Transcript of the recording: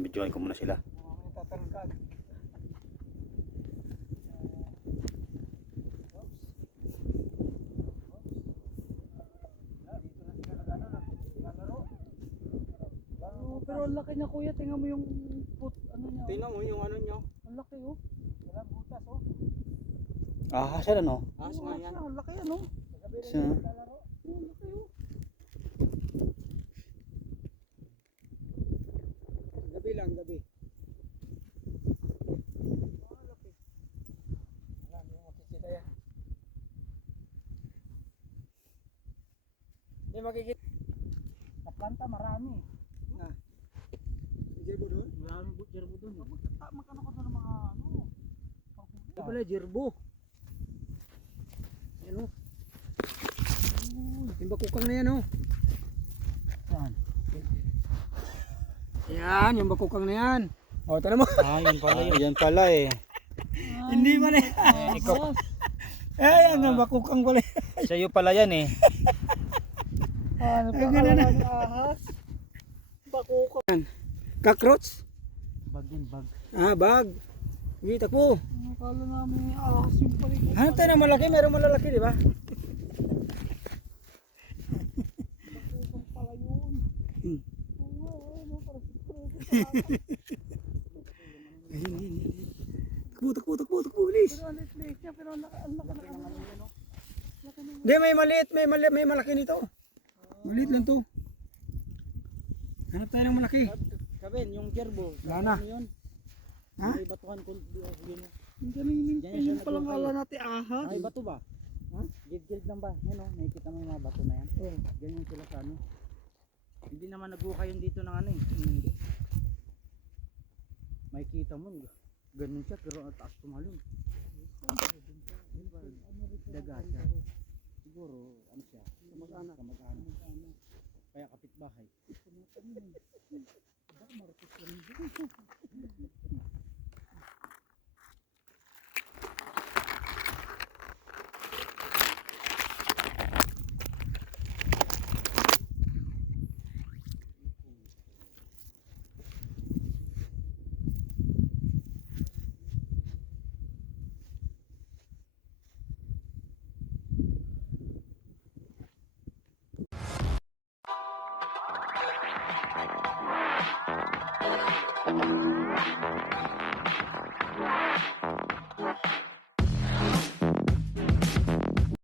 Bibidyoan ko muna sila. Oh, pero ang laki niya kuya, tingnan mo yung put, ano niya. oh. Tingnan mo yung ano nyo. Ang laki oh. Walang butas oh. Ah, saan ano? As Oo, nga yan. siya, Ang laki ano. Sa... Oh, Ang laki oh. Gabi hindi makikita yan. Hindi makikita. Sa planta marami. Jerbo doon? Marami bu- jerbo doon. eh. Tama ka na ko ng mga ano. Ito pala, jerbo. Yan o. Yung bakukang na yan o. Saan? Yan, yung bakukang na yan. O, tala mo. Ah, yun pala yun. yan pala eh. Hindi man eh. Ikaw. Eh, yan ang bakukang pala. Sa'yo pala yan eh. Ano pa Ang ahas? Bakuko. Cockroach? Bag yan, bag. Ah, bag. Kita ko. Ano kala namin ahas yung palikot. Hanap tayo ng malaki, meron malalaki, di ba? Bakukong pala yun. Hmm. Oo, ano, parang si Frodo. Ayun, ayun, ayun. Takbo, takbo, takbo, takbo, bilis. Pero ang liit niya, pero ang laki ng Hindi, may maliit, may, mali, may malaki nito. Maliit lang to. Hanap tayo ng malaki. Kabin, yung gerbo. Wala na. Ano yun? Ha? May batuhan ko yun. Ang galing yung palang kala natin ahas. Ay, bato ba? Ha? Gilid lang ba? Yan o, nakikita mo yung mga bato na yan. Oo. Ganyan sila sa ano. Hindi naman nagbuka yun dito ng ano eh. May kita mo, ganun siya pero ang taas tumalon. Daga siya. Siguro, ano siya? Kamag-anak. Kamag-anak. Kaya kapitbahay.